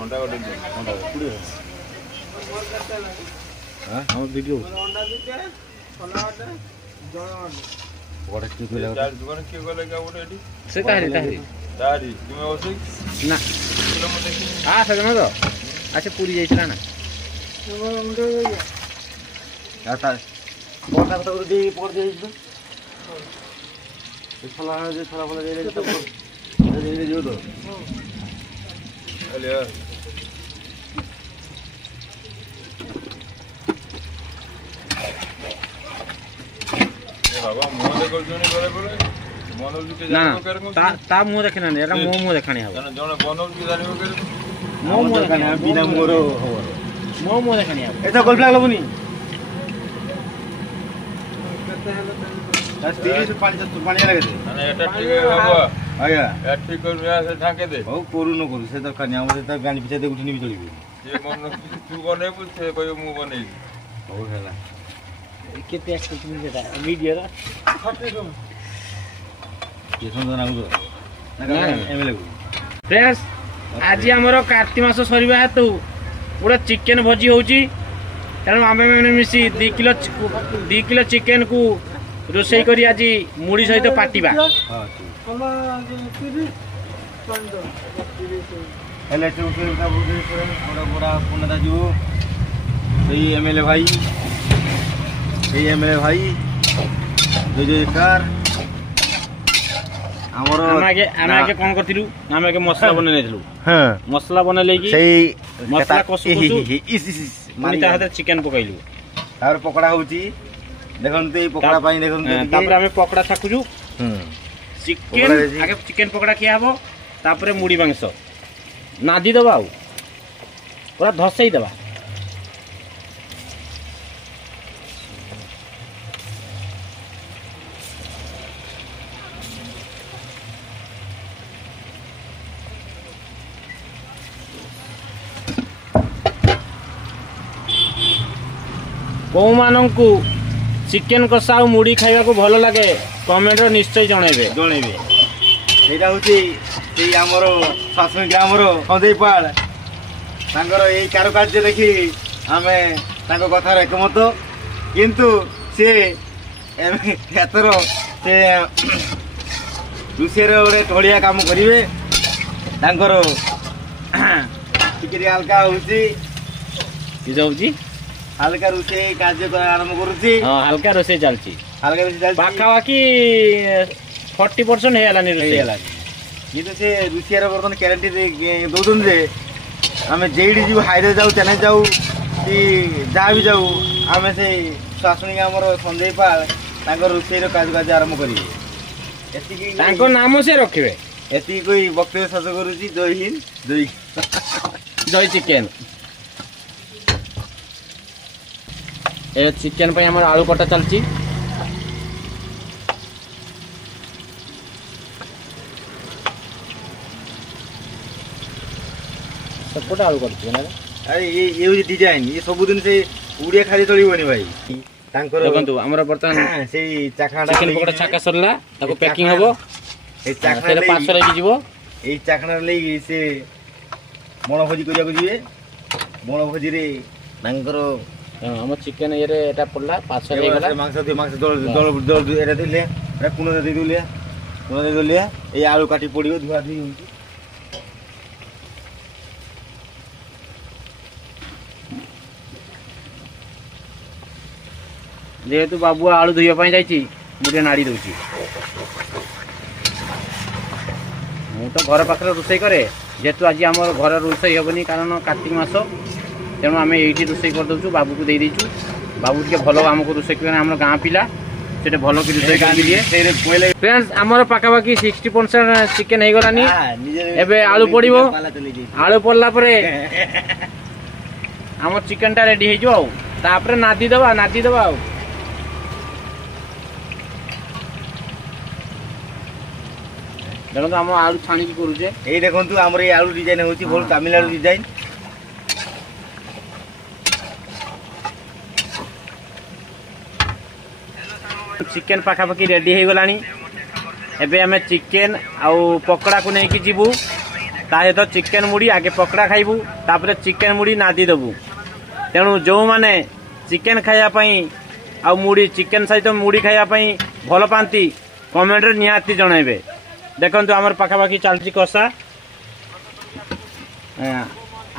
अंडा गोटे अंडा कुड़े हां हम वीडियो अंडा दीते पला आटे बड़ा की कोला चार दुकान के गोले का गोटे एडी से तारी तारी तुम ओसे ना किलोमीटर हां सजन तो अच्छा पूरी जाइतला ना अंडा गया आता बोटा तो दी पड़ जाई तो फला जे फला फला दे तो दे जो तो अले बाबा मुंह देखो जोनी करे बोले मनोज के जानो करे ता मुंह देखना नहीं एरा मुंह देखणी हबो जने बनोज के जानो करे मुंह देखना बिना मोरो हो मुंह देखणी हबो एता गोल ब्लैक लबनी बस 30 पानी लगे दे माने एटा ठीक हबो आया ए ठीक कर या से ढाके दे हो करू न करू से तो खानी हम से गानी पीछे दे उठनी भी चलीबे जे मन तू बने पूछे कयो मु बने हो गेला केते एक्स तुम देता वीडियो रा खटे दो ये सुन ना उदो ना एमएलए फ्रेंड्स आज हमर कार्तिक मास सरीबा हेतु पूरा चिकन भोजी होची तेणु आमे मैंने मिसी 2 किलो चिकन को रोसई करी आज मुड़ी सहित पाटिबा हां पला जे 30 पंदो 30 हेले चौके का बुझे बड़ा बड़ा पुनदा जो सही एमएलए भाई এই এমএলএ ভাই জয় कार हमरो आगे कोन करथिलु आगे मसला बने नेथिलु हां मसला बने लेकी सेई मसला कसु इस मारी ता हाथ चिकन पकाइलु तार पकड़ा होची देखन ते पकड़ा पाई देखन तापर हमें पकड़ा थाकुजु चिकन आगे चिकन पकड़ा किया हबो तापर मुड़ी मांस नादी दबा पूरा धसई दबा कौ मानू चिकेन कषा और मुड़ी खाइबा को भल लगे कमेंट निश्चय जनइबे एटा होची सेई हमरो शासन ग्रामरो खंदेपाल तांगर एई कारुकार्य देखि आमे तांको कथार एकमत किंतु से एतर से रुसिएर ओडे टोलिया काम करिवे तांकर टिकरी हल्का होची कि जाउची हल्का रोषे कार्य आरंभ करुची हां हल्का रोषे चलची हल्का रोषे चलची पाखावाकी 40% हेलानी रोषे हेलानी किंतु से रुसियार बर्तन ग्यारंटी दौदन जे आमे जेडी जीव हाइडे जाऊ चेन्नई जाऊ कि जहाँ भी जाऊ आमे से शासनिक हमर संजय पाल तांकर रुसियर कार्य आरंभ करिवे एतिकी तांको नाम से रखिवे एतिकी कोई वक्तव्य शासक करुची जय हिंद जय चिकेन ए चिकेन पे हमर आलू कटा चलची सबकोटा आलू कटची ना अरे ये डिजाइन ये सब दिन से उड़िया खाली चलिबनी भाई तांकर देखंतु हमर बर्तन सेई चाखनाडा चिकेन पकोड़ा छाका सरला ताको पैकिंग हबो ए चाखना 500 लेके जीवो ए चाखना लेगी से मनभोजी करिया को जीवे मनभोजी रे तांकर हम चिकेन ये एटा पड़ला 500 ले गला मांस दल एटा दिले एटा पुनो दे दिले ए आलू काटी पड़ियो धुआ धुई होंती जेहेतु बाबू आलू धुइया पई जाईची मुझे नाड़ी दउची मु तो घर पाखरे रोसई करे जेहेतु आज आम घर रोसई हेबनी कारण कार्तिक मास तेणु आम ये रोसई कर दउछु बाबू को दे देछु बाबू के भल आमको रोसई कर हम गाँ पिला से भल की रोसई कर दिए फ्रेंड्स आमर पाखापाखि 60% चिकेन हो गलानी एबे आलू पड़िबो आलू पड़ला परे आम चिकेन टा रेडी हो तापर नादी दबा देखो आम आलू छाणी करुचे ये देखो आमर ये आलू डिजाइन होची भल तमिलनाडु डिजाइन चिकेन पाखापाखि रेडी हो गलानी एबे हमें चिकेन आउ पकड़ा को लेकिन जीवु ता सहित चिकेन मुड़ी आगे पकड़ा खाइबू तापर चिकेन मुड़ी नादी देबू तेणु जो माने चिकेन खायापाई आ मुड़ी चिकेन सहित मुड़ी खायापाई भल पाती कमेंट रे निहाती जनइबे। देखंतु हमर पाखापाखि चलती कषा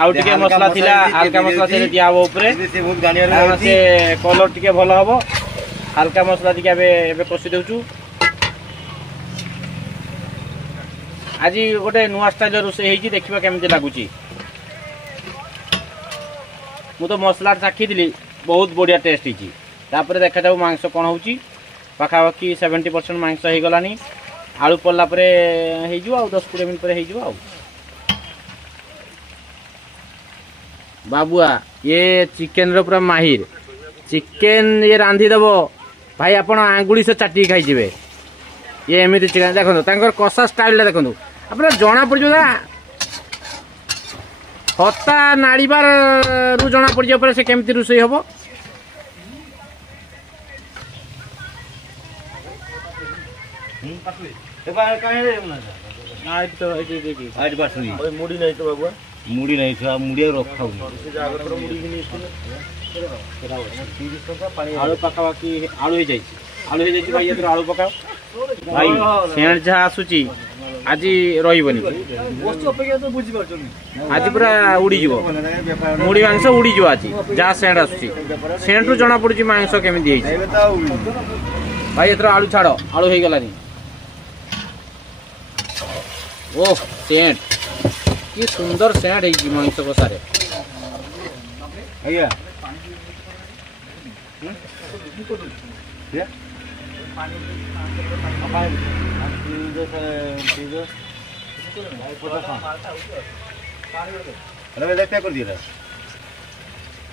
आउ टिके मसला थिला हल्का मसला थिले दिया हो ऊपर से बहुत गानियर से कलर टिके भल हबो हल्का मसला टिके एबे कषि देउछु। आज गोटे नुआ स्टाइल रोषे होगी देखा केमती लगुच मु तो मसला चाखी बहुत बढ़िया टेस्ट होती देखा जाऊ मांस कौन हो पाखापाखि 70% मांस हो गलानी आलू पड़ला 10-20 मिनट पर हो बाबुआ ये चिकेन रो पूरा माहिर चिकेन ये रांधि देव भाई आप आंगुली से चाटी खाइबे ये एमती चिकेन देखो कषा स्टाइल देखो अपना जना पड़ हता नाड़ीबार रु जना पड़ जाए से केमती रोषे हम मुड़ी नहीं तो बाबुआ मुड़ी नहीं था मुड़ी रखा आलू पाखापाखि आलू हो जाए भाई ये आलू पका भाई सेण जहाँ आसूची आज रही आज पूरा उड़ीज मुड़ी मांस उड़ीज आज जहाँ सेंट आसूची सेंट रु जना पड़ी मांस केमी भाई एथर आलू छाड़ आलू हो गलानी ओह सेंट कि सुंदर सेंट है मांस कषारे भैया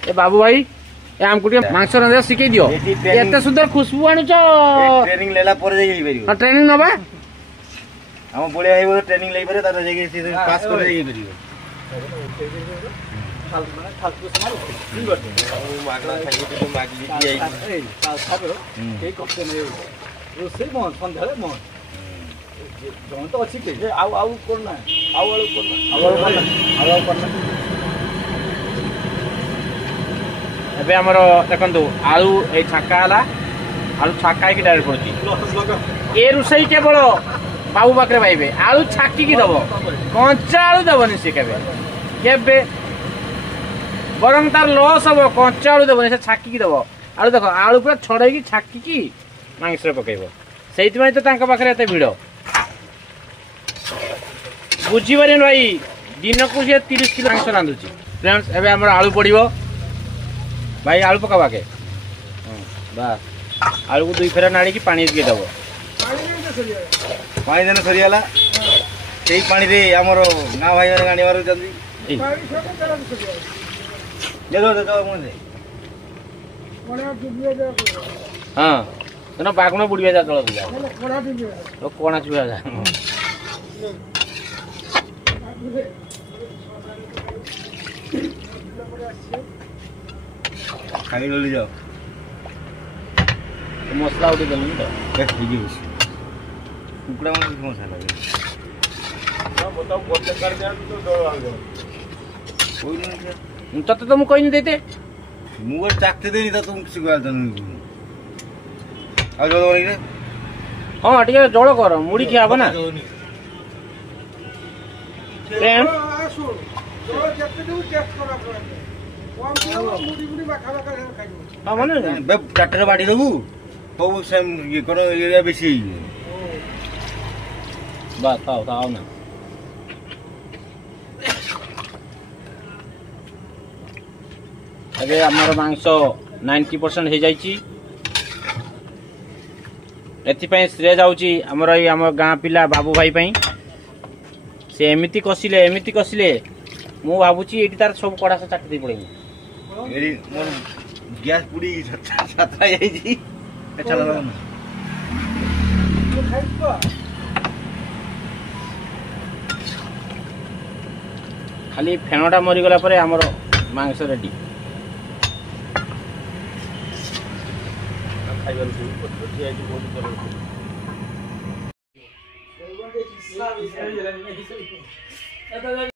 ए बाबू भाई ए हमको मांस रंधा शिखई दियो एते सुंदर खुशबू आणुच ट्रेनिंग लेला पर जाई परियो ट्रेनिंग नबा हम बड़े आइबो ट्रेनिंग लेई परे तार जाई से पास कर जाई परियो मागला खाई तो मागली आई ए कष्ट नै रोसे मन संध्याले मन जन तो अछि के आउ आउ करना आउ आउ करना एबे हमरो देखंतु आलू ए छक्का हला आलू छक्का की डायरेक्ट पड़ची ए रुसई केवल बाबू पाखरे पाइबे आलू छाकी की दबो कंचा आलू दबनी से केबे बरम तार लॉस हम कंचा आलू दबनी से छाकी की दबो आलू देखो आलू पूरा छड़ाई की छाकी की मांस रे पकेबो सेइतमै तो तांका पाखरे एते भिड़ो बुझी पारे भाई दिन को जे 30 किलो मांस रांधुची फ्रेंड्स एबे हमर आलू पड़िबो भाई आलू पकावा के बस आलू को 2 फेरा नाड़ी की पानी दिए दबो पानी देना सरियाला सेई पानी रे हमरो ना भाई माने गाणी मारू जल्दी दे दो मुझे हां ना बागुना बुड़िया जा तळ दिया तो कोना छुआ जा खाली ले जाओ मसला उठे देलनी तो बस ठीक है कुकड़ा में मसाला लगे ना बताओ गोटे कर दिया तो डर आ गया कोई नहीं तत तो मु कोई नहीं देते मुगर चाकते देनी था तुम किसी को आता नहीं आ जाओ रे हां ठीक है जोड़ कर मुड़ी खिया बना फ्रेंड हां माने बे ट्रैक्टर बाड़ी दबू हो सेम ये करो एरिया बेसी बात आओ ना अबे हमर मांस 90% हो जाइची एथिपाई श्रेय जाउची हमर ई हमर गां पिला बाबू भाई पई से एमिति कसिले मु भाबुची एटी तार सब कड़ा से चाटी दे पड़े एरी मोर गैस पूरी छाता जाई जी चलो खाली फेणटा मरी गला परे हमर मांस रेडी खाइबल से पत्ती आई बहुत चलो